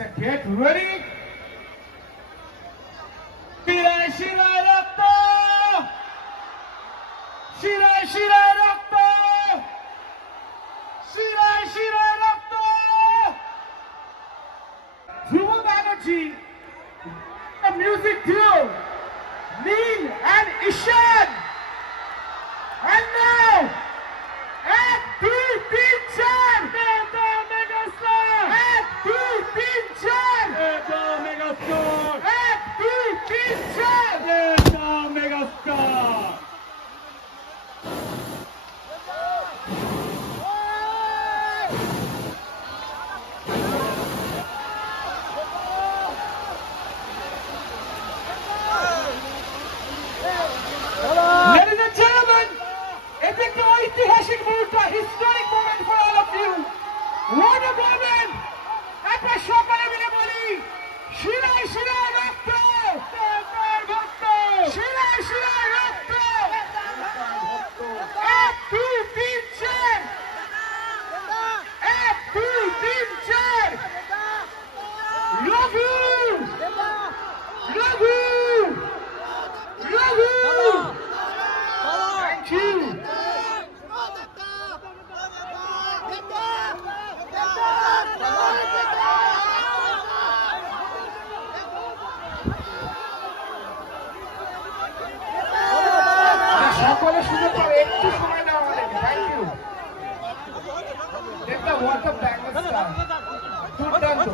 আচ্ছা, get ready. শিরায় শিরায় রক্ত, শিরায় শিরায় রক্ত, শিরায় শিরায় রক্ত। Dhruva Banerjee, the music duo, Neil and Ishan. And now, এক দুই তিন চার, megastar. এক দুই তিন চার, megastar. এক দুই তিন চার, megastar. Ladies and gentlemen, it's an ঐতিহাসিক মুহূর্ত, historic moment for all of you. What a moment! একটা সকালে মিলে বলি, শিরায় শিরায় রক্ত, শিরায় শিরায় রক্ত। এক দুই তিন চার, এক দুই তিন চার। রঘু, রঘু, রঘু। Thank you. সকলে সুযোগ পাবে, একটু সময় নাও আমাদেরকে। Thank you. দেখলাম what a banger star. দুর্দান্ত।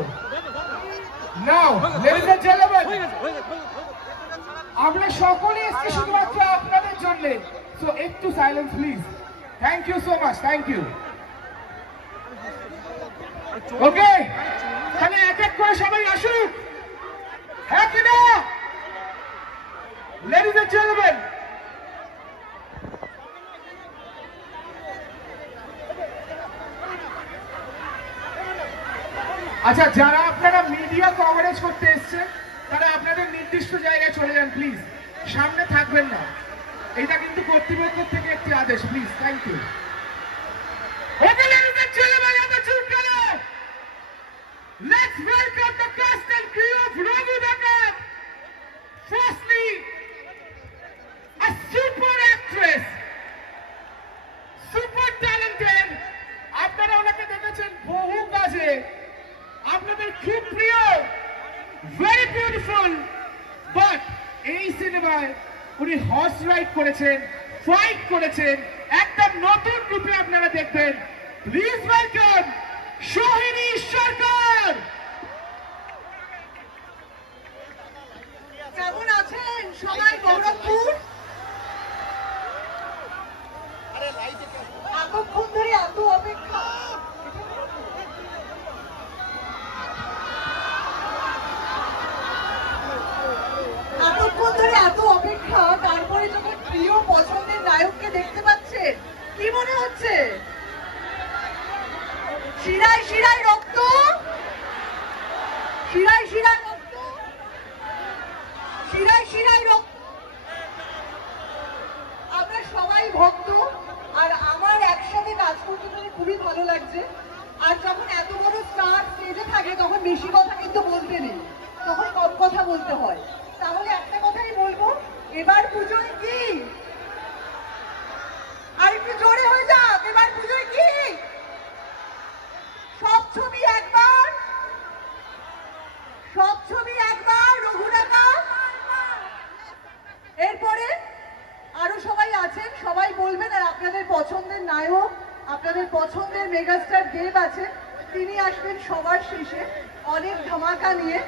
Now, ladies and gentlemen, আমরা সকলে এসেছি শুধুমাত্র আপনাদের জন্য। সো একটু silence please. Thank you so much, thank you. Okay, তাহলে এক এক করে সবাই আসুক, হ্যাঁ কিনা? লেডিজ এন্ড জেন্টলম্যান, আচ্ছা, যারা আপনারা মিডিয়া কভারেজ করতে এসছেন তারা আপনাদের নির্দিষ্ট জায়গায় চলে যান প্লিজ, সামনে থাকবেন না। এটা কিন্তু কর্তৃপক্ষের থেকে একটি আদেশ, please. Thank you. Okay, ladies and gentleman, আমরা শুরু করি। Let's welcome the cast and crew of Raghu Dakat. Firstly, a super actress, super talented. আপনারা ওনাকে দেখেছেন বহু কাজে, আপনাদের খুব প্রিয়, very beautiful, but এই সিনেমায় উনি হর্স রাইড করেছেন, ফাইট করেছেন, একদম নতুন রূপে আপনারা দেখবেন। প্লিজ ওয়েলকাম সোহিনী সরকার। কেমন আছেন সবাই? গৌরবপুর এতক্ষণ ধরে এত অপেক্ষা, এতক্ষণ ধরে এত অপেক্ষা, তারপরে যখন প্রিয় পছন্দের নায়ককে দেখতে পাচ্ছেন, কি মনে হচ্ছে? শিরায় শিরায় রক্ত, শিরায় শিরায় রক্ত, শিরায় শিরায় রক্ত। আমরা সবাই ভক্ত, আর আমার একসাথে কাজ করতে পেরে খুবই ভালো লাগছে। আর যখন এত বড় স্টার স্টেজে থাকে তখন বেশি কথা কিন্তু বলতে নেই, তখন কম কথা বলতে হয়। তাহলে একটা কথাই বলবো, এবার পুজোয় কি? আর একটু জোরে হয়ে যাক, এবার পুজোয় কি? সব ছবি একবার, সব ছবি একবার, রঘু ডাকাত। এরপরে আরো সবাই আছেন, সবাই বলবেন। আর আপনাদের পছন্দের নায়ক, আপনাদের পছন্দের মেগাস্টার দেব আছেন, তিনি আসবেন সবার শেষে অনেক ধামাকা নিয়ে।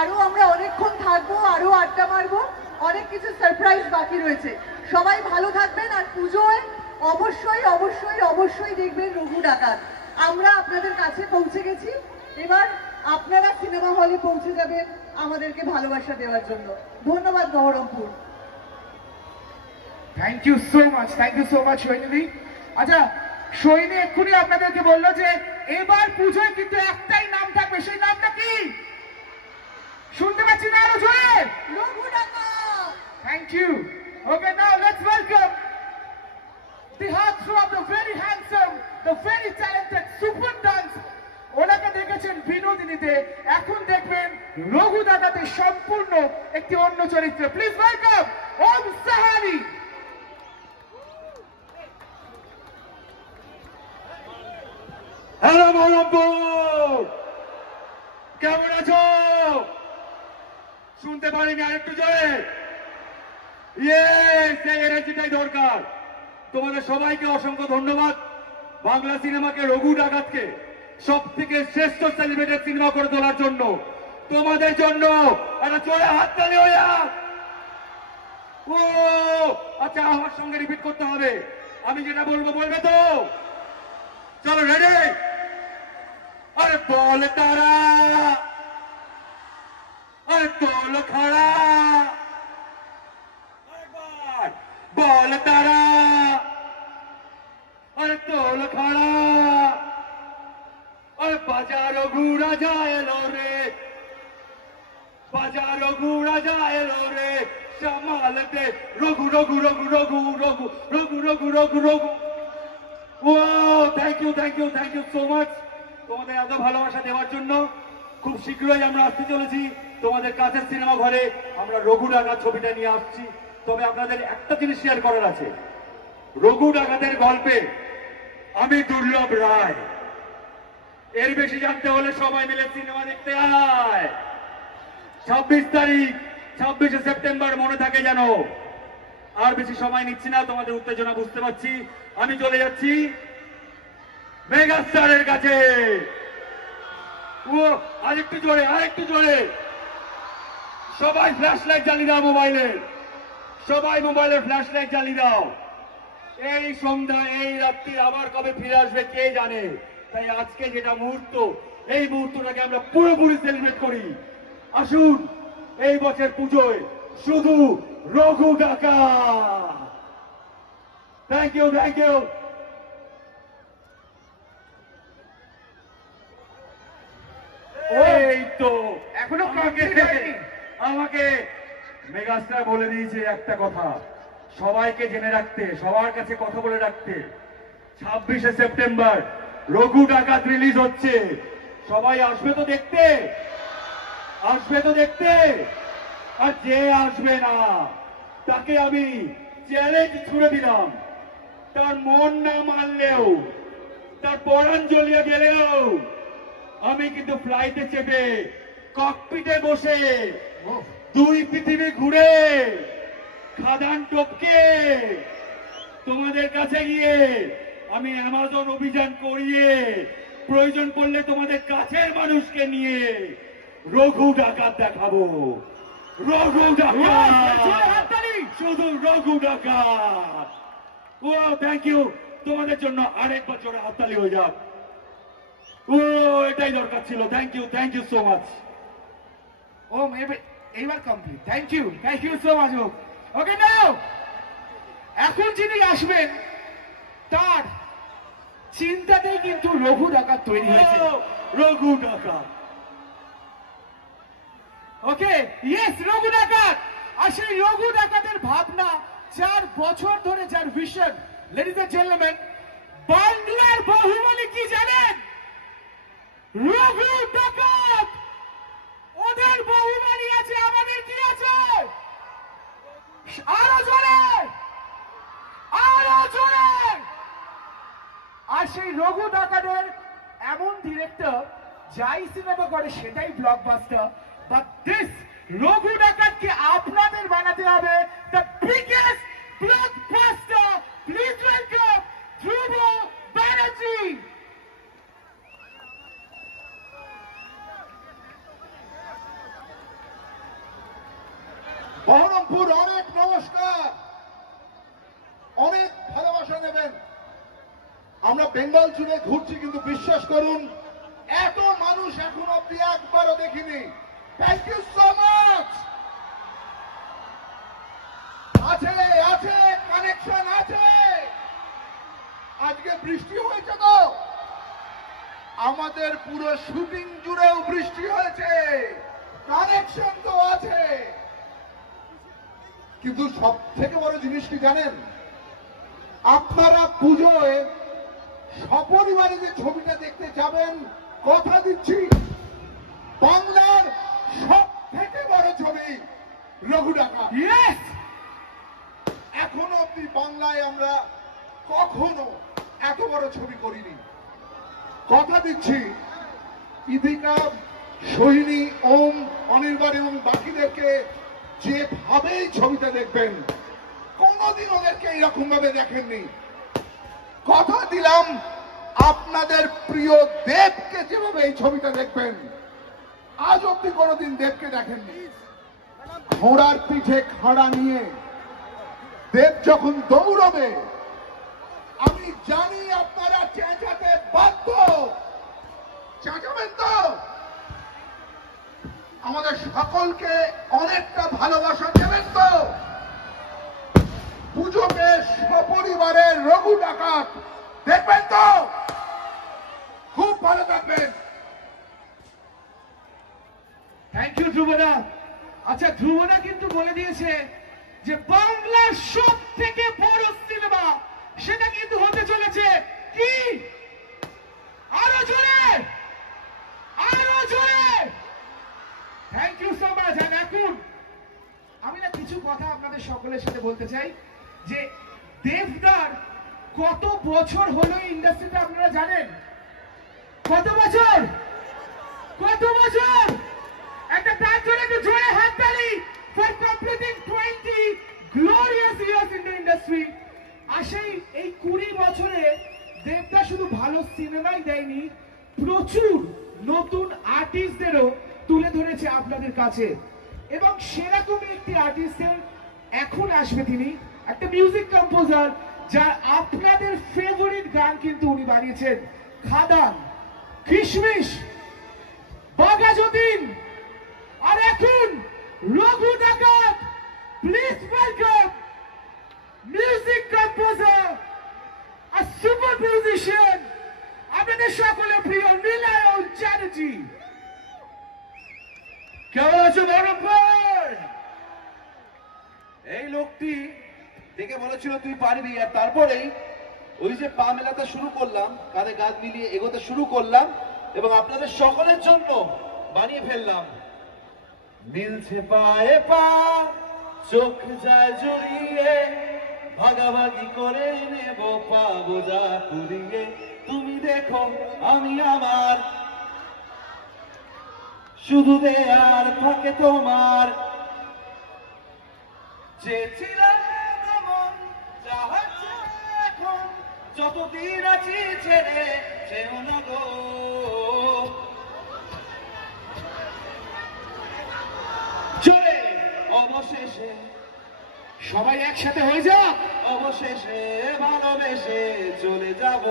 আরো আমরা অনেকক্ষণ থাকবো, আরো আড্ডা মারবো, অনেক কিছু সারপ্রাইজ বাকি রয়েছে। সবাই ভালো থাকবেন। আর পুজোয় অবশ্যই অবশ্যই অবশ্যই দেখবেন রঘু ডাকাত। আমরা আপনাদের কাছে পৌঁছে গেছি, এবার আপনারা সিনেমা হলে পৌঁছে যাবেন আমাদেরকে ভালোবাসা দেওয়ার জন্য। ধন্যবাদ Berhampore. Thank you so much, thank you so much Sohini. আচ্ছা, সোহিনী এক্ষুনি আপনাদেরকে বললো যে এবার পুজোয় কিন্তু একটাই নাম থাকবে, সেই নামটা কি? শুনতে পাচ্ছি না, আরো জোরে। Raghu Dakat. Thank you. Okay, now let's welcome the heartthrob, the very handsome, the very talented super dance ওনাকে দেখেছেন বিনোদিনীতে, এখন দেখবেন রঘু ডাকাতে সম্পূর্ণ একটি অন্য চরিত্রে। Please welcome Om Sahani. Hello Baharampur, কেমন আছো? শুনতে পারিনি, আরেকটু জোরে। সেই এনার্জিটাই দরকার। তোমাদের সবাইকে অসংখ্য ধন্যবাদ। বাংলা সিনেমাকে, রঘু ডাকাতকে সব থেকে শ্রেষ্ঠ সেলিব্রেটেড সিনেমা করে তোলার জন্য, তোমাদের জন্য একটা জোরে হাততালি হয়ে যাক। ও আচ্ছা, আমার সঙ্গে রিপিট করতে হবে। আমি যেটা বলবো বলবে তো? চলো, রেডি? अरे बोल तारा, अरे तोल खड़ा, बोल तारा, अरे तोल खड़ा, अरे बाजारो घूरा जाए लो रे, बाजारो घूरा जाए लो रे, संभाल दे रघु रघु रघु रघु रघु रघु रघु रघु रघु। ओ थैंक यू सो मच তোমাদের এত ভালোবাসা দেওয়ার জন্য। খুব শীঘ্রই আমরা আসতে চলেছি তোমাদের কাছের সিনেমা ঘরে। আমরা রঘু ডাকাত ছবিটা নিয়ে আসছি। তবে আপনাদের একটা জিনিস শেয়ার করার আছে। রঘু ডাকাতের গল্পে আমি দুর্লভ রায়। এর বেশি জানতে হলে সবাই মিলে সিনেমা দেখতে আয়। 26 তারিখ, 26শে সেপ্টেম্বর মনে থাকে যেন। আর বেশি সময় নিচ্ছি না, তোমাদের উত্তেজনা বুঝতে পারছি। আমি চলে যাচ্ছি মেগাস্টারের কাছে। ও আরেকটু জোরে। সবাই ফ্ল্যাশ লাইট জ্বালিয়ে দাও মোবাইলে, সবাই মোবাইলের ফ্ল্যাশ লাইট জ্বালিয়ে দাও। এই সন্ধ্যা, এই রাত্রি আবার কবে ফিরে আসবে কে জানে। তাই আজকে যেটা মুহূর্ত, এই মুহূর্তটাকে আমরা পুরোপুরি সেলিব্রেট করি। আসুন এই বছর পুজোয় শুধু রঘু ডাকাত। Thank you. এই তো এখনো আমাকে মেগাস্টার বলে দিয়েছে একটা কথা, সবাইকে জেনে রাখতে, সবার কাছে কথা বলে রাখতে। 26শে সেপ্টেম্বর রঘু ডাকাত রিলিজ হচ্ছে। সবাই আসবে তো দেখতে? আর যে আসবে না তাকে আমি চ্যালেঞ্জ ছুড়ে দিলাম, তার মন না মানলেও, তার পরাণ জ্বলিয়ে গেলেও আমি কিন্তু ফ্লাইটে চেপে ককপিটে বসে 2 পৃথিবী ঘুরে খাদান টপকে তোমাদের কাছে গিয়ে আমি অ্যামাজন অভিযান করিয়ে প্রয়োজন পড়লে তোমাদের কাছের মানুষকে নিয়ে রঘু ডাকাত দেখাবো। রঘু ডাকাত, শুধু রঘু ডাকাত। ও থ্যাংক ইউ। তোমাদের জন্য আরেকবার জোরে হাততালি হয়ে যাক। ও এটাই দরকার ছিল। Thank you so much. ও এইবার complete. Thank you so much. Okay now, এখন যিনি আসবেন তার চিন্তাতেই কিন্তু রঘু ডাকাত তৈরি হয়েছে। রঘু ডাকাত, ওকে, ইয়েস, রঘু ডাকাত। আর সেই রঘু ডাকাতের ভাবনা, 4 বছর ধরে যার ভিশন, লেডিজ এন্ড জেন্টলম্যান, বাংলার বাহুবলী কি জানেন? রঘু ডাকাত। ওদের বাহুবলী আছে, আমাদের কি আছে? আরো জোরে। আর সেই রঘু ডাকাতের এমন ডিরেক্টর, যাই সিনেমা করে সেটাই ব্লকবাস্টার। বাট দিস রঘু ডাকাতকে আপনাদের বানাতে হবে the biggest blockbuster. Please welcome Dhruv Banerjee. Baharampur অনেক নমস্কার, অনেক ভালোবাসা নেবেন। আমরা বেঙ্গল জুড়ে ঘুরছি, কিন্তু বিশ্বাস করুন এত মানুষ এখন অব্দি একবারও দেখিনি। Thank you so much. আছে কানেকশন আছে। আজকে বৃষ্টি হয়েছে তো, আমাদের পুরো শুটিং জুড়েও বৃষ্টি হয়েছে, কানেকশন তো আছে। কিন্তু সব থেকে বড় জিনিস কি জানেন? আপনারা পুজোয় সপরিবারে যে ছবিটা দেখতে যাবেন, কথা দিচ্ছি বাংলার সব থেকে বড় ছবি রঘু ডাকাত। ইয়েস, এখনো অব্দি বাংলায় আমরা কখনো এত বড় ছবি করিনি। কথা দিচ্ছি ইদিকা, সোহিনী, ওম, অনির্বাণ এবং বাকিদেরকে যেভাবে এই ছবিটা দেখবেন কোনোদিন ওদেরকে এইরকম ভাবে দেখেননি। কথা দিলাম আপনাদের প্রিয় দেবকে যেভাবে এই ছবিটা দেখবেন আজ অব্দি কোনোদিন দেবকে দেখেননি। ঘোড়ার পিঠে খাড়া নিয়ে দেব যখন দৌড়বে আমি জানি আপনারা চেঁচাতে বাধ্য। চেঁচাবেন তো? আমাদের সকলকে অনেকটা ভালোবাসা দেবেন তো? পুজোকে সপরিবারে রঘু ডাকাত দেখবেন তো? খুব ভালো থাকবেন। থ্যাংক ইউ ধ্রুবদা। আচ্ছা, ধ্রুবদা কিন্তু বলে দিয়েছে যে বাংলার সব থেকে বড় সিনেমা সেটা কিন্তু হতে চলেছে কি? আরো জোরে, আরো জোরে। Thank you so much. আর এখন আমি না কিছু কথা আপনাদের সকলের সাথে বলতে চাই যে দেবদার কত বছর হলো ইন্ডাস্ট্রিতে আপনারা জানেন? কত বছর? কত বছর? একটা তার জন্য একটু জোরে হাততালি for completing 20 glorious years in the industry। আসেই এই 20 বছরে দেবদা শুধু ভালো সিনেমাই দেয়নি, প্রচুর নতুন আর্টিস্টদেরও তুলে ধরেছে আপনাদের কাছে। এবং সেরকমই একটি আর্টিস্টের এখন আসবে তিনি, একটা মিউজিক কম্পোজার যার আপনাদের ফেভারিট গান কিন্তু উনি বানিয়েছেন, খাদান, কিশমিশ, বাঘাযতীন, আর এখন রঘু ডাকাত। Please welcome music composer, a super musician, আপনাদের সকলের প্রিয় নীলায়ন চ্যাটার্জি। কেমন আছো বরফর? এই লোকটি দেখে বলেছিল তুই পারবি, আর তারপরেই ওই যে পা মেলাতে শুরু করলাম, কাঁধে কাঁধ মিলিয়ে এগোতে শুরু করলাম এবং আপনাদের সকলের জন্য বানিয়ে ফেললাম। মিলছে পায়ে পা, চোখ যায় জড়িয়ে, ভাগাভাগি করে নেব পাবো যা কুড়িয়ে। তুমি দেখো আমি আমার, শুধু দেয়ার থাকে তোমার। চেয়েছিলাম এমন, যা হচ্ছে এখন, যতদিন আছি ছেড়ে যেও না গো। চলে অবশেষে সবাই একসাথে হয়ে যা, অবশেষে ভালোবেসে চলে যাব।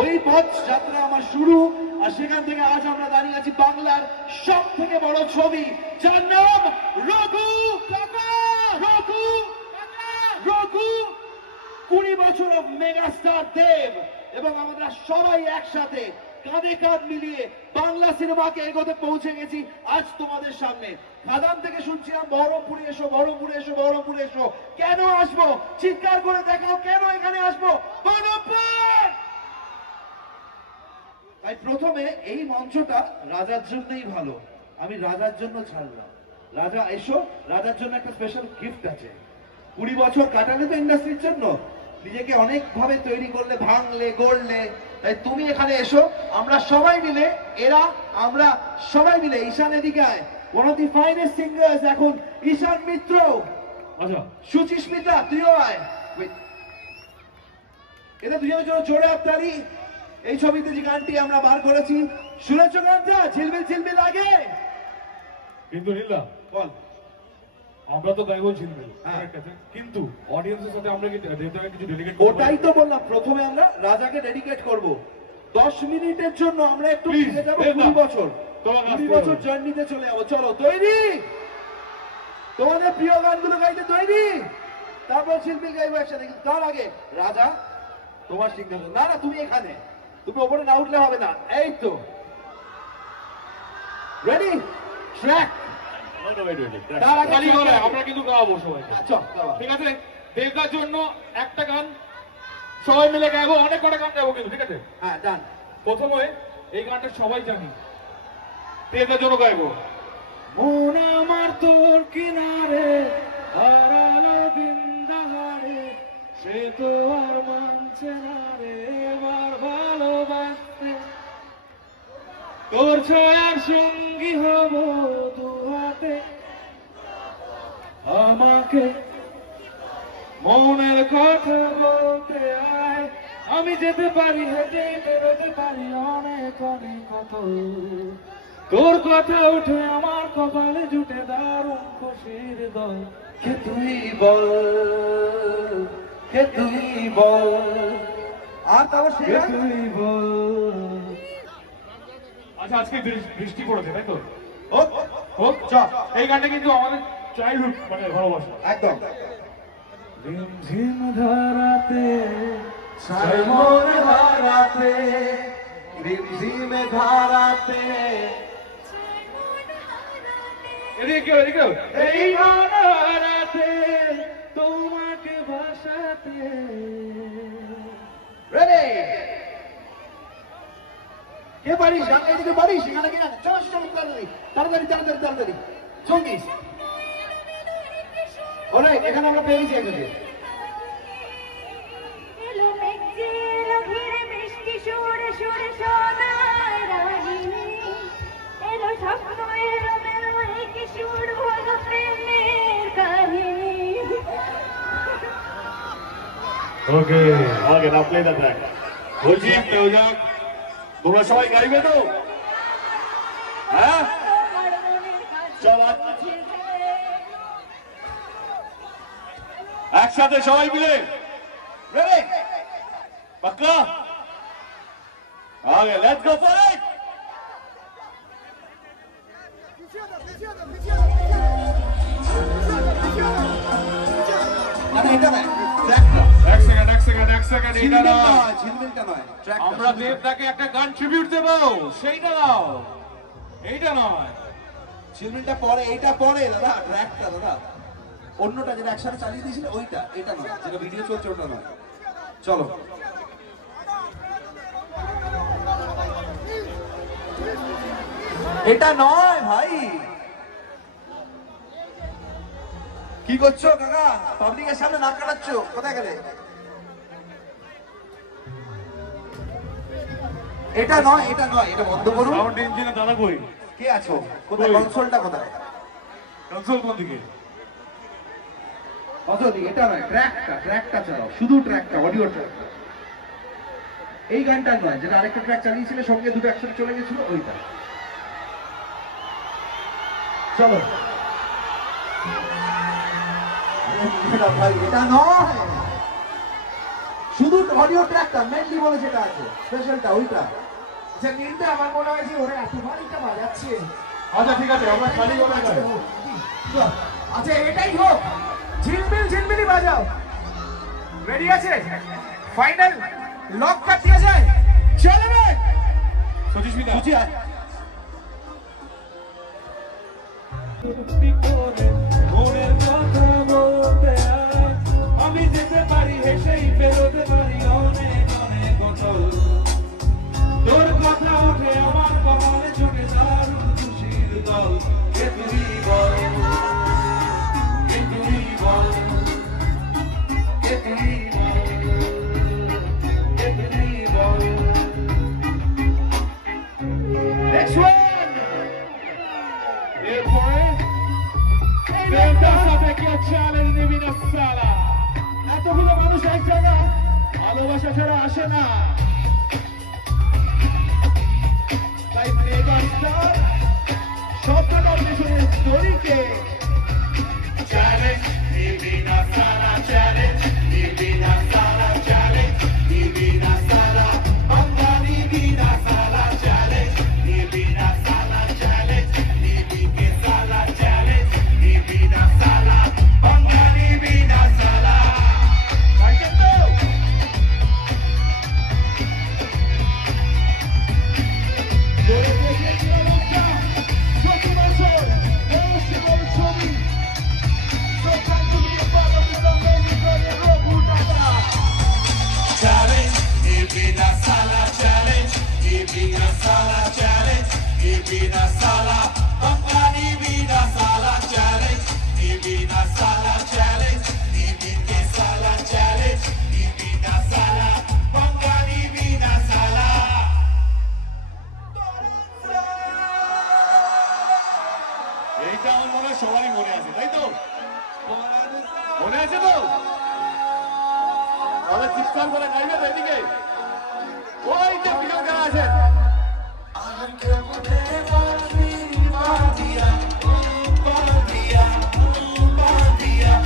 ওই পথ যাত্রা আমার শুরু, আর সেখান থেকে আজ আমরা দাঁড়িয়ে আছি বাংলার সব থেকে বড় ছবি, যার নাম রঘু ডাকাত। রঘু ডাকাত, রঘু। 20 বছর অফ মেগাস্টার দেব এবং আমরা সবাই একসাথে কাঁধে কাঁধ মিলিয়ে বাংলা সিনেমাকে এগোতে পৌঁছে গেছি আজ তোমাদের সামনে। খাদান থেকে শুনছিলাম বহরমপুরে এসো, বহরমপুরে এসো, বহরমপুরে এসো। কেন আসবো? চিৎকার করে দেখাও কেন এখানে আসবো। বহরমপুর! তাই প্রথমে এই মঞ্চটা রাজার জন্যই ভালো, আমি রাজার জন্য ছাড়লাম। রাজা এসো, রাজার জন্য একটা স্পেশাল গিফট আছে। 20 বছর কাটালে তো ইন্ডাস্ট্রির জন্য, নিজেকে অনেক ভাবে তৈরি করলে, ভাঙলে, গড়লে। তাই তুমি এখানে এসো, আমরা সবাই মিলে, আমরা সবাই মিলে, ঈশান এদিকে আয়। One of the finest singers এখন ঈশান মিত্র। আচ্ছা, সুচিস্মিতা তুইও আয়। এটা দুজনের জন্য জোরে হাততালি। এই ছবিতে যে গানটি আমরা বার করেছি, শুনেছ গানটা? ঝিলমিল ঝিলমিল লাগে। কিন্তু নীলা, বল। আমরা তো গাইবো ঝিলমিল, হ্যাঁ। ঠিক আছে, কিন্তু অডিয়েন্সের সাথে আমরা কি দেবদাকে কিছু ডেলিগেট ওটাই তো বললাম, প্রথমে আমরা রাজাকে ডেডিকেট করব। 10 মিনিটের জন্য আমরা একটু Please, ফিরে যাবো দেবদা। 20 বছর। তোমাকে 20 আসতে বছর হবে। জার্নিতে চলে যাবো। চলো, তৈরি? তোমাদের প্রিয় গানগুলো গাইতে তৈরি? তারপর শিল্পী গাইবো একসাথে। কিন্তু তার আগে রাজা, তোমার সিগনেচার। না না, তুমি এখানে, তুমি ওপরে না উঠলে হবে না। এই তো রেডি, ট্র্যাক। তার আগে খালি বলে আমরা কিন্তু গাওয়াবো সবাই, চল গাওয়া। ঠিক আছে? দেবদার জন্য একটা গান সবাই মিলে গাইবো, অনেক কটা গান গাইবো কিন্তু, ঠিক আছে? হ্যাঁ, ডান। প্রথমে এই গানটা সবাই জানি, দেবদার জন্য গাইবো। মন আমার তোর কিনারে হারালো দিন দাহারে, সে তো আর মানছে না রে এবার ভালোবাসতে। তোর ছায়ার সঙ্গী হব দু হাতে, আমাকে মনের কথা বলতে আয়। আমি যেতে পারি হেঁটে বেরোতে পারি অনেক অনেক কত, তোর কথা উঠে আমার কপালে জুটে দারুণ খুশির দল। কে তুই বল, কে তুই বল, আর তারপর সে কে তুই বল। আচ্ছা, আজকে বৃষ্টি পড়েছে তাই তো? হোক, এই গানটা কিন্তু আমাদের চাইল্ডহুড মানে ভালোবাসা একদম। রিমঝিম ধারাতে সাইমন ধারাতে, রিমঝিম ধারাতে, এদিকে এই ধারাতে তোমাকে ভাসাতে। রেডি? কে পারিস? গান গাইতে পারিস? এখানে কিনা চলো চলো, তাড়াতাড়ি তাড়াতাড়ি তাড়াতাড়ি তাড়াতাড়ি চঙ্গিস। ওরে এখানে আমরা পেয়ে গেছি একজনকে। ওকে, আগে না প্লে দ্য ট্র্যাক। বলছি তোমরা সবাই গাইবে তো? হ্যাঁ চল একসাথে সবাই মিলে। রেডি? পাক্কা? আগে লেটস গো ফর ইট। এটা না ট্র্যাকটা, এক সেকেন্ড, এটা নয়। ঝিলমিলটা নয়, ট্র্যাকটা। আমরা দেবদাকে একটা গান ট্রিবিউট দেবো, সেইটা দাও, এইটা নয়। ঝিলমিলটা পরে, এইটা পরে দাদা, ট্র্যাকটা দাদা। অন্যটা যেটা একসাথে চালিয়ে দিয়েছিল ওইটা, এটা নয়, যেটা ভিডিও চলছে ওটা নয়। চলো এটা নয় ভাই। কি করছো কাকা? পাবলিকের সামনে নাক কাটাচ্ছ, কোথায় গেলে? এটা নয়, এটা নয়, এটা বন্ধ করুন। সাউন্ড ইঞ্জিনে দাদা কই? কে আছো? কোথায়? কনসোলটা কোথায়? কনসোল কোন দিকে? অজদি এটা নয়, ট্র্যাকটা চালাও, শুধু ট্র্যাকটা, অডিও ট্র্যাকটা। এই গানটা নয়, যেটা আরেকটা ট্র্যাক চালিয়েছিল সঙ্গে দুটো একসাথে চলে গেছিল ওইটা। চলো ভাই, এটা নয়, শুধু অডিও ট্র্যাকটা মেনলি বলে যেটা আছে, স্পেশালটা ওইটা। আচ্ছা, নীলটা আমার মনে হয় যে ওরা এতবার এটা বাজাচ্ছে। আচ্ছা ঠিক আছে, আমরা খালি গলায় গাই। আচ্ছা, এটাই হোক, ঝিলমিলি বাজাও। রেডি আছে? ফাইনাল লক কাট দিয়া যায়, চলবে? সচিস্মিতা বুঝি আয়। মনের কথা বলতে আয়। আমি যেতে পারি হেসেই বেরোতে পারি অনেক অনেক গোটল। তোর কথা উঠে আমার কপালে জুটে দারুণ খুশির দল। কে তুই বল, কে তুই বল, কে তুই বল, কে তুই বল। Next one! এরপরে দেবদার সাথে কে চ্যালেঞ্জ নিবি না সালা। এতগুলো মানুষ এক জায়গায় ভালোবাসা ছাড়া আসে না। তাই মেগাস্টার শব্দটা পেছনের স্টোরিকে চ্যালেঞ্জ নিবি না সালা, চ্যালেঞ্জ নিবি না সালা, চ্যালেঞ্জ নিবি না সালা, বাংলা নিবি না সালা, চ্যালেঞ্জ নিবি না সালা, চ্যালেঞ্জ নিবি কে সালা, চ্যালেঞ্জ নিবি না সালা, বাংলা নিবি না সালা। আইটেম তো করে দেখে অবস্থা প্রতি বছর বড় ছবি so thank you to be a part of this amazing journey Raghu Tata. Challenge, give me the sala, challenge, give me the sala. Divina Sala, Bangani Vida Sala Challenge, Divina Sala Challenge, Divina Sala Challenge, Divina Sala, Bangani Vida Sala. এইটা আমার মনে হয় সবারই মনে আছে, তাই তো? মনে আছে তো? তাহলে চিৎকার করে গাইবে তো এদিকে? ওই যে প্রিয় গান আছেন। Bandia, Bandia, Bandia.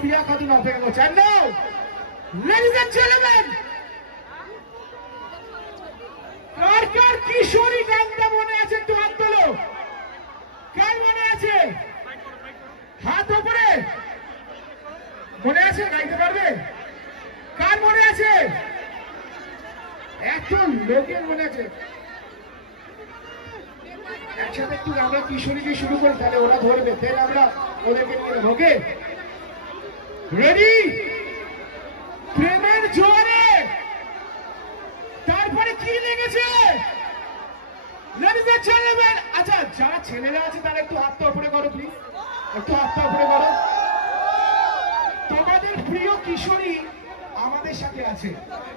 Rabiya Khatun অপেক্ষা করছে। And now, ladies and gentlemen, কার কার কিশোরী গানটা মনে আছে একটু হাত তোলো। কার মনে আছে? হাত উপরে। মনে আছে? গাইতে পারবে? কার মনে আছে? এত লোকের মনে আছে। একসাথে একটু আমরা কিশোরী দিয়ে শুরু করি, তাহলে ওরা ধরবে, দেন আমরা ওদেরকে নিয়ে নেব। ওকে, রেডি? প্রেমের জোয়ারে তারপরে কি লেগেছে? Ladies and gentlemen, আচ্ছা যারা ছেলেরা আছে তারা একটু হাতটা উপরে করো প্লিজ, একটু হাতটা উপরে করো। তোমাদের প্রিয় কিশোরী আমাদের সাথে আছে,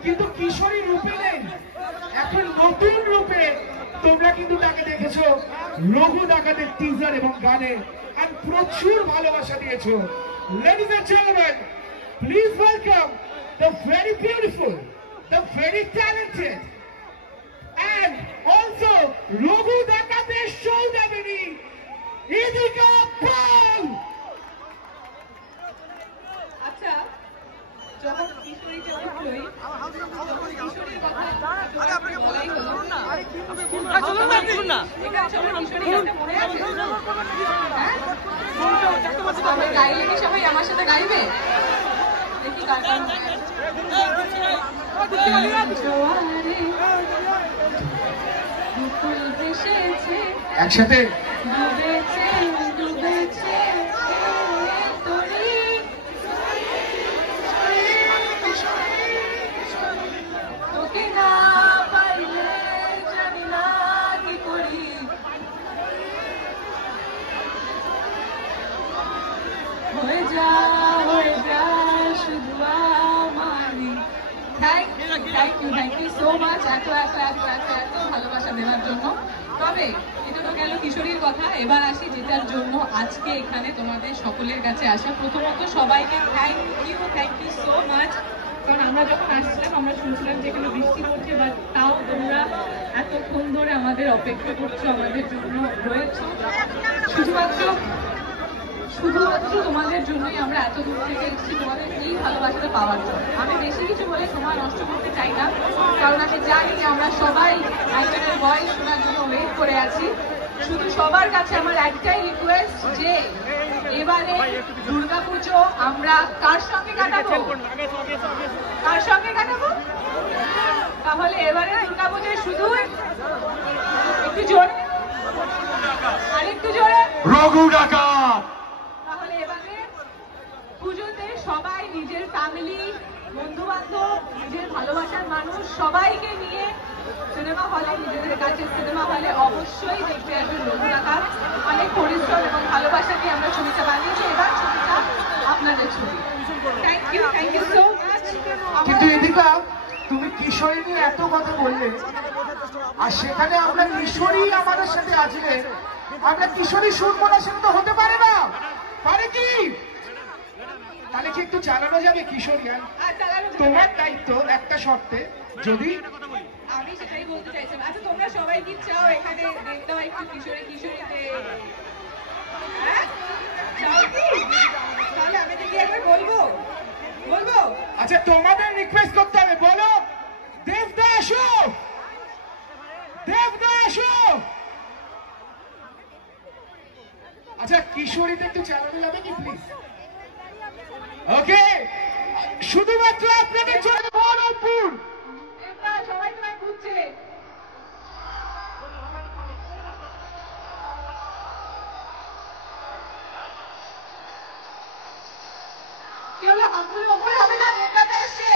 কিন্তু কিশোরী রূপে নেই, এখন নতুন রূপে তোমরা কিন্তু তাকে দেখেছো রঘু ডাকাতের টিজার এবং গানে, আর প্রচুর ভালোবাসা দিয়েছো। Ladies and gentlemen, please welcome the very beautiful, the very talented, and also Raghu ডাকাতের সৌদামিনী ইদিকা পাল। আচ্ছা, যখন কিশোরীতে উঠলোই, কিশোরীর কথা বলাই হলো। এখানে সবার কিশোরী গানটা মনে আছে? হ্যাঁ? আমরা গাইলে কি সবাই আমার সাথে গাইবে? দেখি গানটা মনে আছে। জোয়ারে দুপুর ভেসেছে, একসাথে ডুবেছে ডুবেছে তরি, তোকে না পাইলে জানি না কি করি, হয়ে যা শুধু আমারই। থ্যাংক ইউ সো মাচ এত এত এত এত এত ভালোবাসা দেওয়ার জন্য। তবে এটা তো গেল কিশোরীর কথা, এবার আসি যেটার জন্য আজকে এখানে তোমাদের সকলের কাছে আসা। প্রথমত সবাইকে থ্যাংক ইউ সো মাচ, কারণ আমরা যখন আসছিলাম আমরা শুনছিলাম যে এখানে বৃষ্টি পড়ছে, বা তাও তোমরা এতক্ষণ ধরে আমাদের অপেক্ষা করছো, আমাদের জন্য রয়েছো। শুধুমাত্র তোমাদের জন্যই আমরা এত দূর থেকে এসেছি, তোমাদের এই ভালোবাসাটা পাওয়ার জন্য। আমি বেশি কিছু বলে সময় নষ্ট করতে চাই না, কারণ আমি জানি যে আমরা সবাই একজনের ভয়েস শোনার জন্য ওয়েট করে আছি। শুধু সবার কাছে আমার একটাই রিকোয়েস্ট যে এবারে দুর্গাপুজো আমরা কার সঙ্গে কাটাবো? কার সঙ্গে কাটাবো? তাহলে এবারে দুর্গাপুজোয় শুধু একটু জোরে, আরেকটু জোরে, রঘু ডাকাত। তাহলে এবারে পুজোতে সবাই নিজের ফ্যামিলি, বন্ধু বান্ধব, নিজের ভালোবাসার মানুষ সবাইকে নিয়ে সিনেমা হলে, নিজেদের কাছে সিনেমা হলে অবশ্যই দেখতে আসবেন রঘু ডাকাত। অনেক পরিশ্রম এবং ভালোবাসা দিয়ে আমরা ছবিটা বানিয়েছি, এবার ছবিটা আপনাদের ছবি। Thank you so much. কিন্তু এদিকা তুমি কিশোরী নিয়ে এত কথা বললে, আর সেখানে আমরা কিশোরী আমাদের সাথে আসলে আমরা কিশোরী শুনবো না, সেটা তো হতে পারে না। পারে কি? তাহলে কি একটু চালানো যাবে কিশোরী গান? তোমার দায়িত্ব একটা শর্তে, যদি আমি সেটাই বলতে চাইছিলাম। আচ্ছা, তোমরা সবাই কি চাও এখানে দেখতে হয় একটু কিশোরীতে? হ্যাঁ, চাও কি? তাহলে আমি দেখি একবার বলবো। আচ্ছা তোমাদের রিকোয়েস্ট করতে হবে, বলো দেবদা আসো, দেবদা আসো। আচ্ছা কিশোরীতে একটু চালানো যাবে কি প্লিজ? ওকে, শুধুমাত্র আপনাদের জন্য বহরমপুর। সবাই তোমায় খুঁজছে। কি হলো? হাতগুলো ওপরে হবে না, নেতাতে এসছে।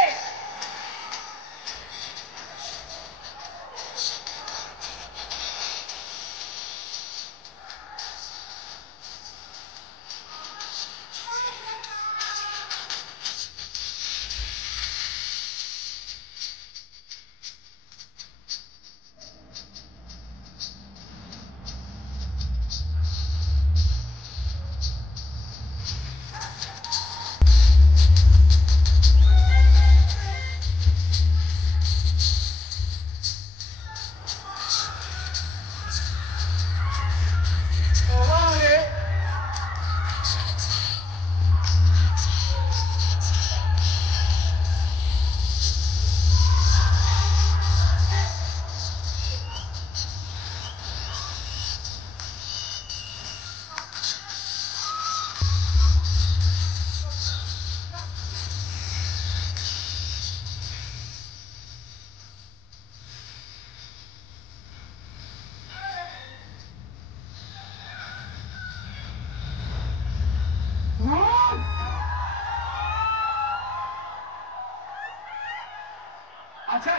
আচ্ছা,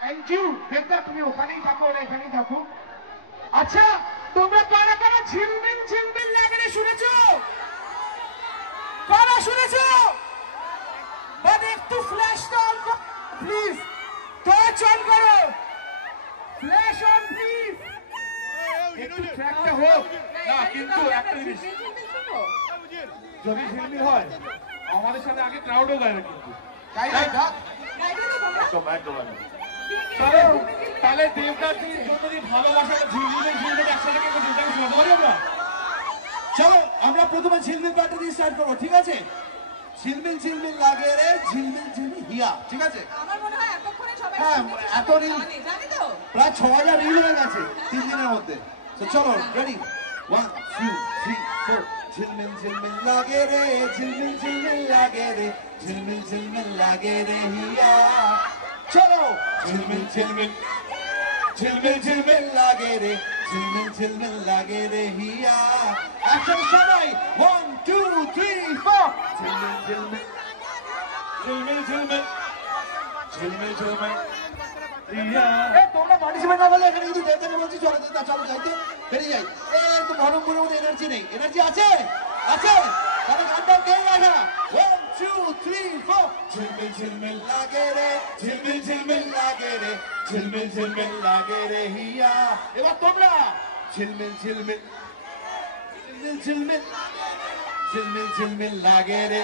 থ্যাংক ইউ দেবদা, তুমি ওখানেই থাকো, ওরা এখানেই থাকো। আচ্ছা, তোমরা কারা কারা ঝিলমিল ঝিলমিল লাগে রে শুনেছো? কারা শুনেছো? বাট একটু ফ্ল্যাশটা অন করো প্লিজ, টর্চ অন করো, ফ্ল্যাশ অন প্লিজ, একটু ট্র্যাকটা হোক না। কিন্তু একটা জিনিস, যদি ঝিলমিল হয় আমাদের সাথে আগে ক্রাউডও গায় কিন্তু, তাই না? তাহলে দেবদার যদি ভালোবাসাটা ঝিলমিল ঝিলমিল একসাথে কেউ দেবদাকে শোনাতে পারি আমরা? চলো আমরা প্রথমে ঝিলমিল পার্টটা দিয়ে স্টার্ট করবো, ঠিক আছে? ঝিলমিল ঝিলমিল লাগে রে, ঝিলমিল ঝিলমিল হিয়া, ঠিক আছে? আমার মনে হয় এতক্ষণে সবাই হ্যাঁ, এত রিল জানি তো। প্রায় 6000 রিল হয়ে গেছে 3 দিনের মধ্যে। তো চলো রেডি, 1 2 3 4। ঝিলমিল ঝিলমিল লাগে রে, ঝিলমিল ঝিলমিল লাগে রে, ঝিলমিল ঝিলমিল লাগে রে হিয়া। চলো ঝিলমিল ঝিলমিল ঝিলমিল ঝিলমিল লাগে রে, ঝিলমিল ঝিলমিল লাগে রে হিয়া। একসাথে সবাই 1 2 3 4। ঝিলমিল ঝিলমিল ঝিলমিল ঝিলমিল ঝিলমিল ঝিলমিল হিয়া। তোমরা পার্টিসিপেট না করলে এখানে কিন্তু দেবতাকে বলছি চলো না, চলো যাইতে বেরিয়ে যাই। এই তো ভরমপুরের মধ্যে এনার্জি নেই, এনার্জি আছে? আছে? তাহলে গানটা কে গায়? 1 2 3 4। ঝিলমিল ঝিলমিল লাগে রে, ঝিলমিল ঝিলমিল লাগে রে, ঝিলমিল ঝিলমিল লাগে রে হিয়া। এবার তোমরা ঝিলমিল ঝিলমিল ঝিলমিল ঝিলমিল ঝিলমিল ঝিলমিল লাগে রে।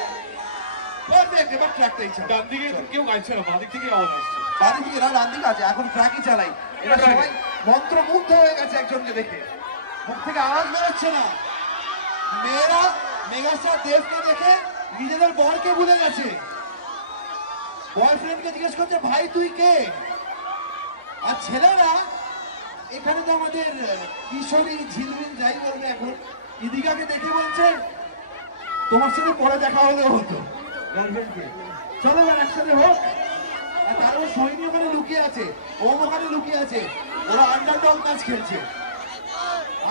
পারফেক্ট, এবার ট্র্যাকটা ইচ্ছা। ডান দিকে কেউ গাইছে না, বাঁ দিক থেকে আওয়াজ আসছে। বাড়ি থেকে না, ডান দিকে আছে, এখন ট্র্যাকই চালাই। এটা সবাই মন্ত্রমুগ্ধ হয়ে গেছে একজনকে দেখে, মুখ থেকে আওয়াজ বেরোচ্ছে না। মেয়েরা মেগাস্টার দেবকে দেখে নিজেদের বরকে ভুলে গেছে, বয়ফ্রেন্ডকে জিজ্ঞেস করছে ভাই তুই কে। আর ছেলেরা এখানে তো আমাদের কিশোরী ঝিলমিল যাই বলবে, এখন ইদিকাকে দেখে বলছে তোমার সাথে পরে দেখা হলে হতো গার্লফ্রেন্ডকে। চলো এবার একসাথে হোক। আর তারও সৈনী ওখানে লুকিয়ে আছে, ওম ওখানে লুকিয়ে আছে, ওরা আন্ডারডগ ম্যাচ খেলছে।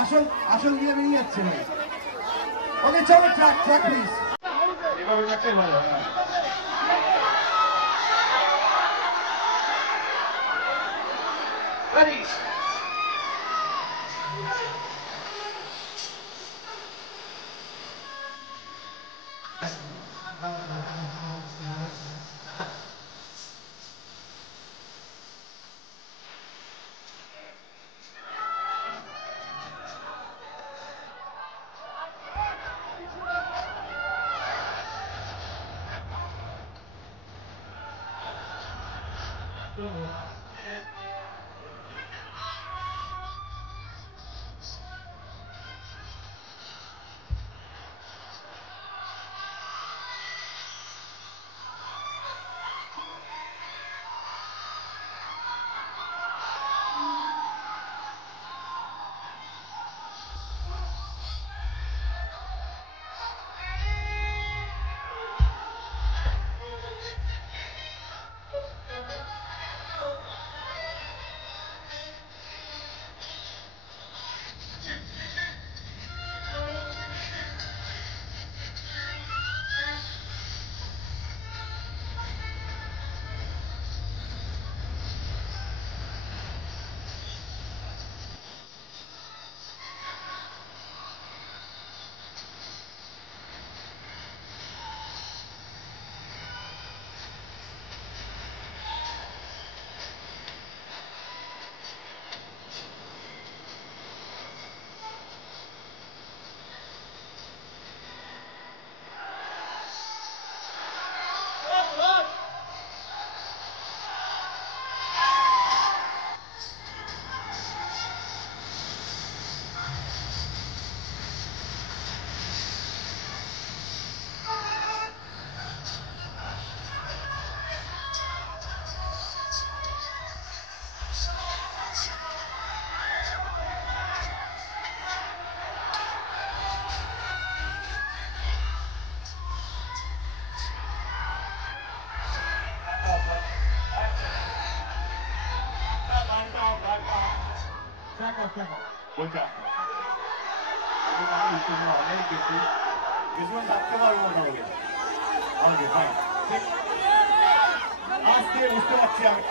আসল আসল দিয়ে বেরিয়ে যাচ্ছে ভাই। ওকে চলো ট্র্যাক ট্র্যাক প্লিজ। এভাবে থাকতেই ভালো। Ready? বলছে অনেক বেশি কিছুমান থাকতে পারবো না ওকে। Okay fine. আসতে বুঝতে পারছি আমি।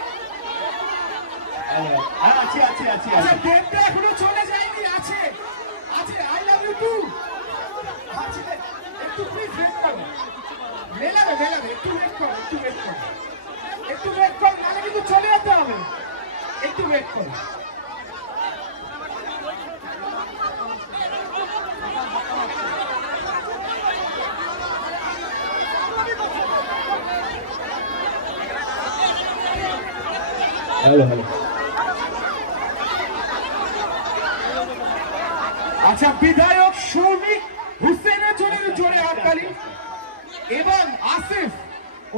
আছি আছি আছি আচ্ছা আছি দেবটা এখনো চলে যায়নি, আছে আছে, আই লাভ ইউ টু আছে, একটু প্লিজ ওয়েট করো, মেলাবে মেলাবে, একটু ওয়েট করো, একটু ওয়েট করো, একটু ওয়েট করো, নাহলে কিন্তু চলে যেতে হবে, একটু ওয়েট করো। হ্যালো হ্যালো আচ্ছা বিধায়ক শৌমিক হুসেনের জন্য জোরে হাততালি এবং আসিফ,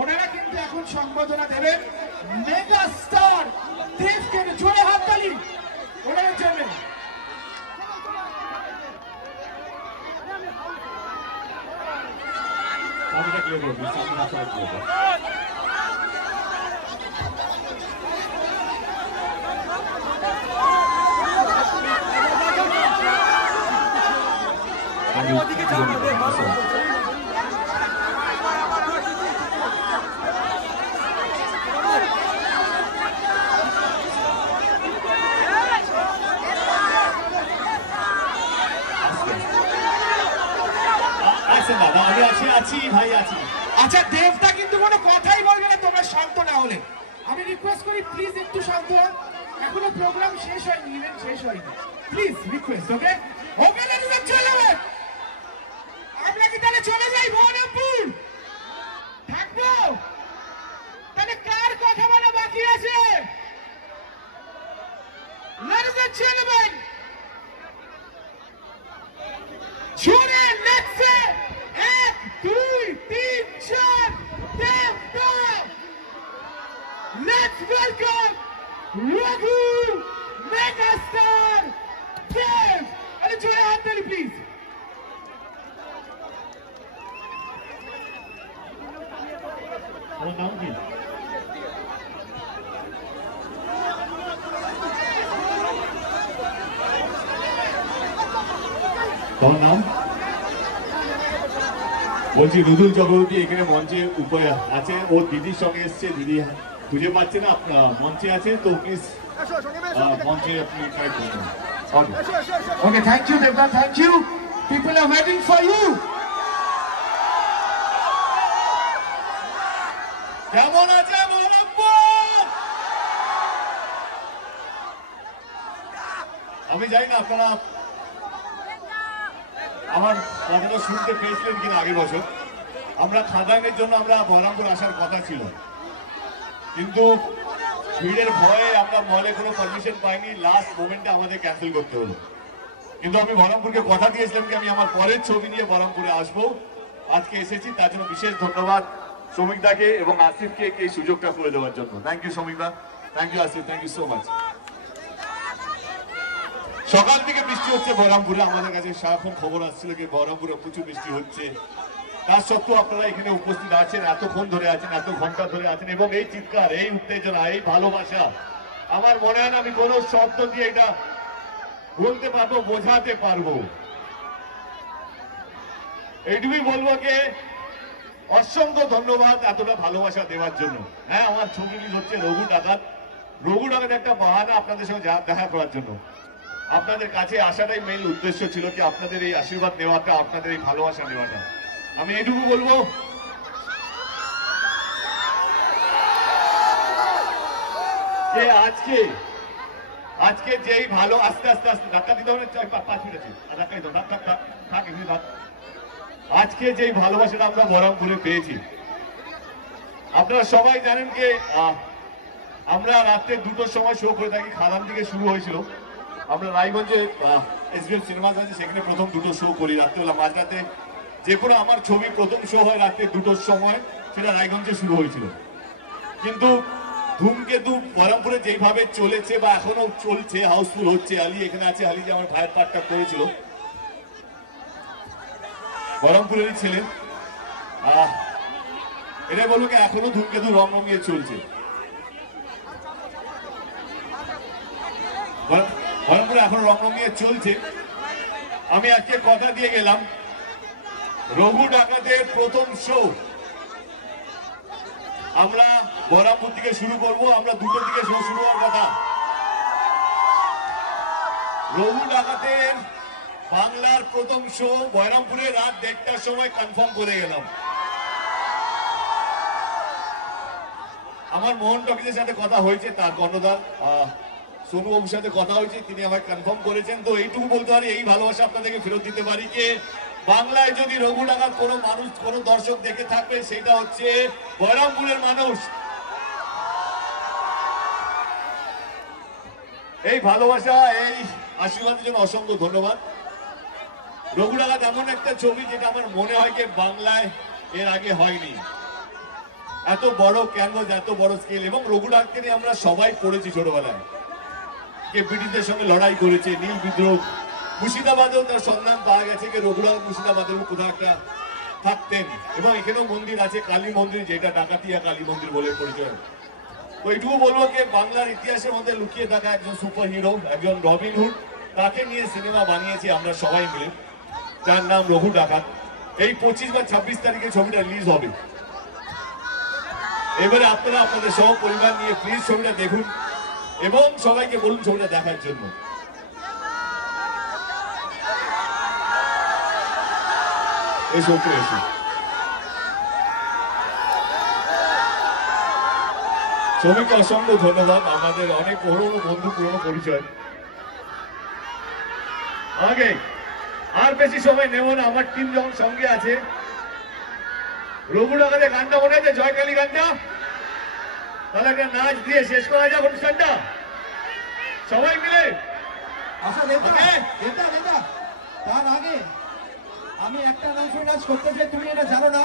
ওনারা কিন্তু এখন সংবর্ধনা দেবেন মেগা স্টার দেবকে, জোরে হাততালি ওনাদের জন্য। সামনেটা ক্লিয়ার করবি, সামনে রাস্তাটা ক্লিয়ার করবি। ওদিকে যাও না দেখ বসো। আছেন দাদা, আমি আছি আছি ভাই আছি। আচ্ছা দেবটা কিন্তু কোনো কথাই বলবে না তোমরা শান্ত না হলে, আমি রিকোয়েস্ট করি প্লিজ একটু শান্ত হন, এখনো প্রোগ্রাম শেষ হয়নি, ইভেন্ট শেষ হয়নি, please request. Okay okay ladies and gentleman, আমরা কি তাহলে চলে যাই বহরমপুর? থাকবো? তাহলে কার কথা বলা বাকি আছে? লেডিস এন্ড জেন্টলম্যান জোরে লেটসে 1 2 3 4 দেবদা, লেটস ওয়েলকাম রঘু মেগাস্টার দেব। আরে জোরে হাত তালি প্লিজ। তোমার নাম কি? তোমার নাম? বলছি রুদুল চক্রবর্তী এখানে মঞ্চে উপরে আছে, ও দিদির সঙ্গে এসছে, দিদি খুঁজে পাচ্ছে না, মঞ্চে আছে, তো প্লিজ মঞ্চে আপনি ট্রাই করুন। ওকে থ্যাংক ইউ দেবদা, thank you, people are waiting for you. কেমন আছে বহরমপুর? আমি জানি না আপনারা আমার কথাটা শুনতে পেয়েছিলেন কিনা আগের বছর। আমরা খাদানের জন্য আমরা বহরমপুর আসার কথা ছিল, কিন্তু ভিড়ের ভয়ে আমরা মলে কোনো পারমিশন পাইনি, লাস্ট মোমেন্টে আমাদের ক্যান্সেল করতে হলো। কিন্তু আমি বহরমপুরকে কথা দিয়েছিলাম কি আমি আমার পরের ছবি নিয়ে বহরমপুরে আসবো, আজকে এসেছি, তার জন্য বিশেষ ধন্যবাদ শ্রমিক দাকে এবং আসিফকে এই সুযোগটা করে দেওয়ার জন্য। Thank you Shramik da, thank you Asif, thank you so much. সকাল থেকে বৃষ্টি হচ্ছে বহরমপুরে, আমাদের কাছে সারাক্ষণ খবর আসছিল কি বহরমপুরে প্রচুর বৃষ্টি হচ্ছে, তার সত্ত্বেও আপনারা এখানে উপস্থিত আছেন, এতক্ষণ ধরে আছেন, এত ঘন্টা ধরে আছেন, এবং এই চিৎকার, এই উত্তেজনা, এই ভালোবাসা, আমার মনে হয় না আমি কোনো শব্দ দিয়ে এটা বলতে পারবো, বোঝাতে পারবো। এইটুকুই বলবো যে অসংখ্য ধন্যবাদ এতটা ভালোবাসা দেওয়ার জন্য। হ্যাঁ, আমার ছবি রিলিজ হচ্ছে রঘু ডাকাত, রঘু ডাকাত একটা বাহানা আপনাদের সঙ্গে দেখা করার জন্য, আপনাদের কাছে আসাটাই মেইন উদ্দেশ্য ছিল কি আপনাদের এই আশীর্বাদ নেওয়াটা, আপনাদের এই ভালোবাসা নেওয়াটা। আমি এটুকু বলবো, যে আজকে যেই ভালো, আস্তে আস্তে আস্তে ধাক্কা দিতে হবে, 5 মিনিট আছে, ধাক্কা দিতে হবে, থাক এখানে থাক। আজকে যেই ভালোবাসাটা আমরা বহরমপুরে পেয়েছি, আপনারা সবাই জানেন যে আমরা রাত্রে 2টোর সময় শো করে থাকি, খাদান থেকে শুরু হয়েছিল, আমরা রায়গঞ্জে এসবিএম সিনেমাস আছে, সেখানে প্রথম 2টো শো করি রাত্রেবেলা, মাঝরাতে যে কোনো আমার ছবি প্রথম শো হয় রাত্রে 2টোর সময়, সেটা রায়গঞ্জে শুরু হয়েছিল। কিন্তু ধূমকেতু বহরমপুরে যেইভাবে চলেছে বা এখনো চলছে, হাউসফুল হচ্ছে, আলী এখানে আছে, আলী যে আমার ভাইয়ের পার্টটা করেছিল, বহরমপুরেরই ছেলে, এটা বলবো কি এখনো ধূমকেতু রং রঙিয়ে চলছে। বহরমপুরে এখনো রং রঙিয়ে চলছে। আমি আজকে কথা দিয়ে গেলাম, রঘু ডাকাতের প্রথম শো আমরা বহরমপুর থেকে শুরু করব, আমরা 2টোর দিকে শুরু হওয়ার কথা। রঘু ডাকাতের বাংলার প্রথম শো বহরমপুরে রাত 1টার সময় কনফার্ম করে গেলাম। আমার মোহন টকিজের সাথে কথা হয়েছে, তার কর্ণধার সোনু বাবুর সাথে কথা হয়েছে, তিনি আমায় কনফার্ম করেছেন। তো এইটুকু বলতে পারি, এই ভালোবাসা আপনাদেরকে ফেরত দিতে পারি যে বাংলায় যদি রঘু ডাকাত কোনো মানুষ, কোনো দর্শক দেখে থাকবে, সেটা হচ্ছে বহরমপুরের মানুষ। এই ভালোবাসা, এই আশীর্বাদের জন্য অসংখ্য ধন্যবাদ। রঘু ডাকাত এমন একটা ছবি যেটা আমার মনে হয় যে বাংলায় এর আগে হয়নি। এত বড় ক্যানভাস, এত বড় স্কেল, এবং রঘু ডাকাতকে নিয়ে আমরা সবাই পড়েছি ছোটবেলায়, কে ব্রিটিশদের সঙ্গে লড়াই করেছে, নীল বিদ্রোহ। মুর্শিদাবাদেও তার সন্ধান পাওয়া গেছে যে রঘু ডাকাত মুর্শিদাবাদের কোথাও একটা থাকতেন, এবং এখানেও মন্দির আছে, কালী মন্দির, যেটা ডাকাতিয়া কালী মন্দির বলে পরিচয়। তো এইটুকু বলবো যে বাংলার ইতিহাসের মধ্যে লুকিয়ে থাকা একজন সুপার হিরো, একজন রবিন হুড, তাকে নিয়ে সিনেমা বানিয়েছি আমরা সবাই মিলে, যার নাম রঘু ডাকাত। এই 25 বা 26 তারিখে ছবিটা রিলিজ হবে। এবারে আপনারা আপনাদের সব পরিবার নিয়ে প্লিজ ছবিটা দেখুন এবং সবাইকে বলুন ছবিটা দেখার জন্য। এসো এসো। শ্রমিককে অসংখ্য ধন্যবাদ, আমাদের অনেক পুরনো বন্ধু, পুরনো পরিচয়। আগে আর বেশি সময় নেব না, আমার টিম যখন সঙ্গে আছে। রঘু ডাকাতের গানটা মনে আছে, জয়কালী গানটা, তাহলে একটা নাচ দিয়ে শেষ করা যাক অনুষ্ঠানটা সবাই মিলে। আচ্ছা নেতা, তার আগে আমি একটা অ্যানাউন্সমেন্ট করতে চাই, তুমি এটা জানো না,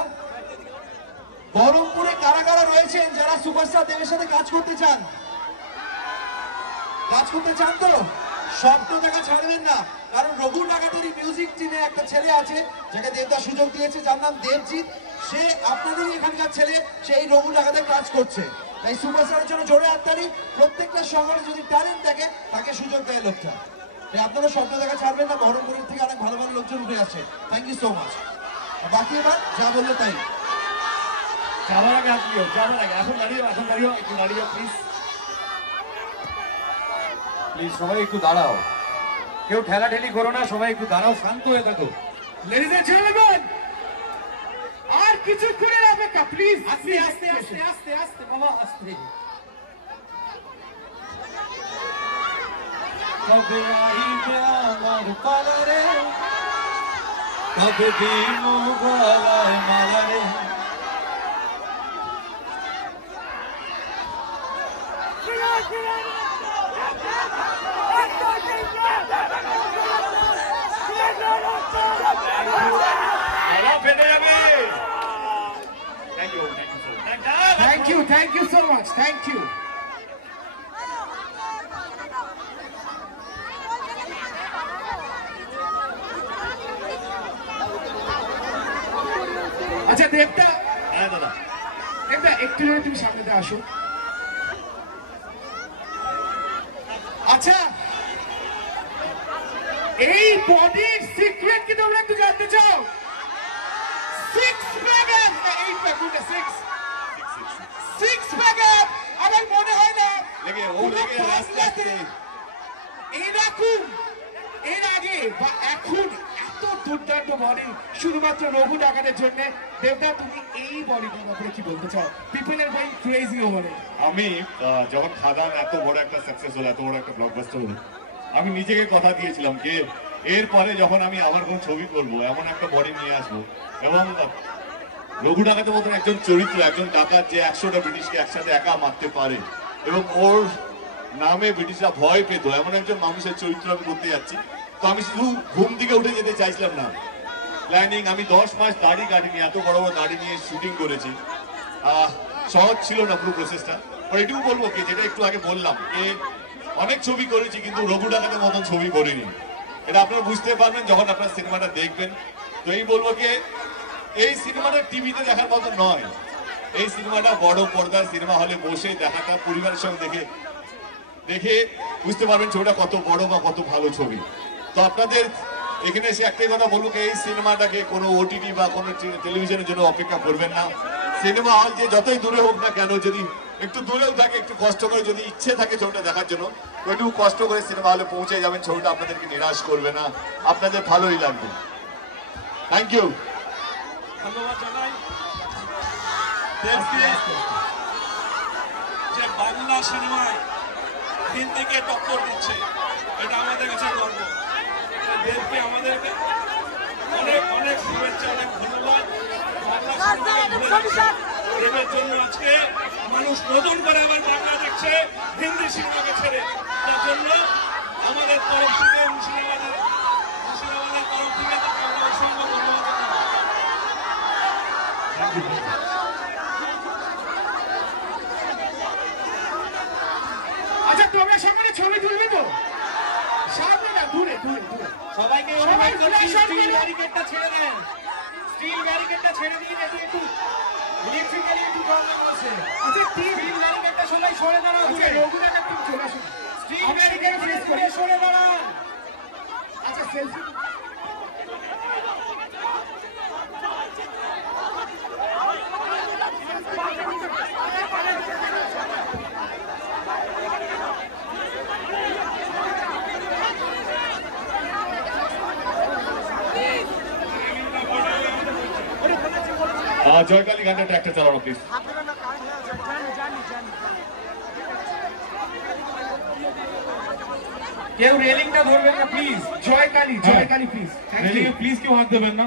বহরমপুরে কারা কারা রয়েছেন যারা সুপারস্টার দেবের সাথে কাজ করতে চান? তো স্বপ্ন দেখা ছাড়বেন না, কারণ রঘু ডাকাতেরই মিউজিক টিমে একটা ছেলে আছে যাকে দেবদা সুযোগ দিয়েছে, যার নাম দেবজিৎ। সে আপনাদেরই এখানকার ছেলে, সেই রঘু ডাকাতের কাজ করছে। তাই সুপারস্টারের জন্য জোরে হাততালি। প্রত্যেকটা শহরে যদি ট্যালেন্ট থাকে তাকে সুযোগ দেয় লোকটা। তাই আপনারা স্বপ্ন দেখা ছাড়বেন না, বহরমপুরের থেকে অনেক ভালো ভালো লোকজন উঠে আসছে। Thank you so much. বাকি এবার যা বললো তাই। যাবার আগে আপনিও, যাবার আগে এখন দাঁড়িয়ে, একটু দাঁড়িয়ে প্লিজ। প্লিজ সবাই একটু দাঁড়াও, কেউ ঠেলাঠেলি করো না, সবাই একটু দাঁড়াও, শান্ত হয়ে থাকো। লেডিজ এন্ড জেন্টলম্যান, আর কিছুক্ষণের অপেক্ষা প্লিজ। আস্তে আস্তে আস্তে আস্তে আস্তে বাবা, আস্তে। কবে আইবে আমার পালারে, কবে দিমু গলায় মালারে। Thank you so much. Thank you. আচ্ছা দেবদা, হ্যাঁ দাদা, দেবদা একটু যদি তুমি সামনেতে আসো। আচ্ছা, এই বডির সিক্রেট কি তোমরা একটু জানতে চাও? 6 প্যাক, 8 প্যাক, 6 প্যাক। আমার মনে হয় না এরকম এর আগে বা এখন এত দুর্দান্ত বডি শুধুমাত্র রঘু ডাকাতের জন্য। দেবদা, তুমি এই বডিটার ব্যাপারে কি বলতে চাও? People are going crazy over it. আমি যখন খাদান এত বড় একটা সাকসেস হলো, এত বড় একটা ব্লকবাস্টার হলো, আমি নিজেকে কথা দিয়েছিলাম যে এরপরে যখন আমি আবার কোন ছবি করবো, এমন একটা বডি নিয়ে আসবো, এবং রঘু ডাকাতের মতন একজন চরিত্র, একজন ডাকাত যে 100টা ব্রিটিশকে একসাথে একা মারতে পারে এবং ওর নামে ব্রিটিশরা ভয় পেত, এমন একজন মানুষের চরিত্র আমি করতে যাচ্ছি। তো আমি শুধু ঘুম থেকে উঠে যেতে চাইছিলাম না, প্ল্যানিং, আমি 10 মাস দাড়ি কাটিনি, এত বড় বড় দাড়ি নিয়ে শুটিং করেছি। সহজ ছিল না পুরো প্রসেসটা। এটুকু বলবো কি, যেটা একটু আগে বললাম, অনেক ছবি করেছি কিন্তু রঘু ডাকাতের মতন ছবি করিনি। এটা আপনারা বুঝতে পারবেন যখন আপনারা সিনেমাটা দেখবেন। তো এই বলবো কি, এই সিনেমাটা টিভিতে দেখার মতো নয়, এই সিনেমাটা বড় পর্দার সিনেমা হলে বসে দেখাটা, পরিবারের সঙ্গে দেখে বুঝতে পারবেন ছবিটা কত বড় বা কত ভালো ছবি। তো আপনাদের এখানে এসে একটাই কথা বলবো, এই সিনেমাটাকে কোনো ওটিটি বা কোনো টেলিভিশনের জন্য অপেক্ষা করবেন না। সিনেমা হল যে যতই দূরে হোক না কেন, যদি একটু দূরেও থাকে, একটু কষ্ট করে যদি ইচ্ছে থাকে ছবিটা দেখার জন্য, একটু কষ্ট করে সিনেমা হলে পৌঁছে যাবেন। ছবিটা আপনাদেরকে নিরাশ করবে না, আপনাদের ভালোই লাগবে। Thank you. ধন্যবাদ জানাই দেবকে, যে বাংলা সিনেমায় হিন্দিকে টক্কর দিচ্ছে, এটা আমাদের কাছে গর্ব। দেবকে আমাদেরকে অনেক অনেক শুভেচ্ছা, অনেক ধন্যবাদ। দেবের জন্য আজকে মানুষ নতুন করে আবার বাংলা দেখছে হিন্দি সিনেমাকে ছেড়ে। তার জন্য আমাদের তরফ থেকে, মুর্শিদাবাদের তরফ থেকে তাকে আমরা অসংখ্য ধন্যবাদ জানাই। আচ্ছা, তোমরা সকলে ছবি তুলবে তো? সামনে না, দূরে দূরে দূরে। সবাইকে সবাই স্টিল ব্যারিকেডটা ছেড়ে দেন, স্টিল ব্যারিকেডটা ছেড়ে দিয়ে দেখি একটু ইলেকট্রিক্যালি একটু প্রবলেম আছে। আচ্ছা, স্টিল ব্যারিকেডটা সবাই সরে দাঁড়াও, আচ্ছা, রঘুদাটা তুমি চলে আসো। স্টিল ব্যারিকেড করে সরে দাঁড়ান। আচ্ছা, সেলফি। জয়কালী গানটা ট্র্যাক্টর চালানো প্লিজ। কেউ রেলিংটা ধরবেন না প্লিজ। জয়কালী, জয়কালী প্লিজ। Thank you. প্লিজ কেউ হাত দেবেন না।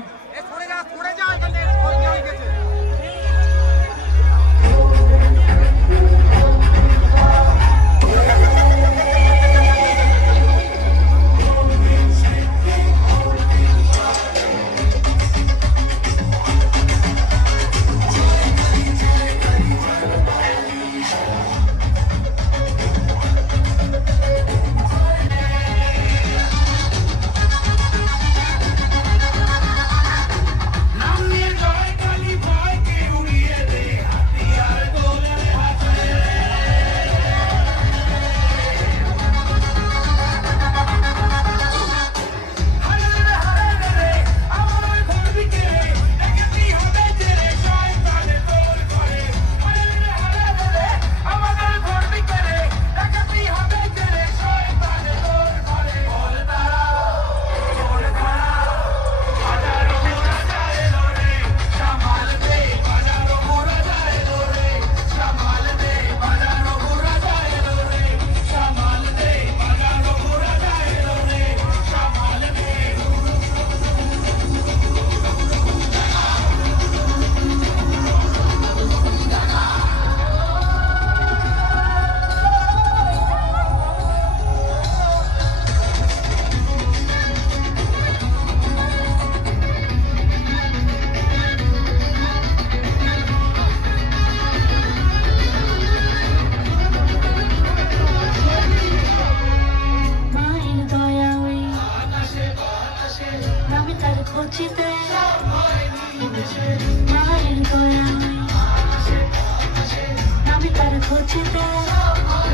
I'm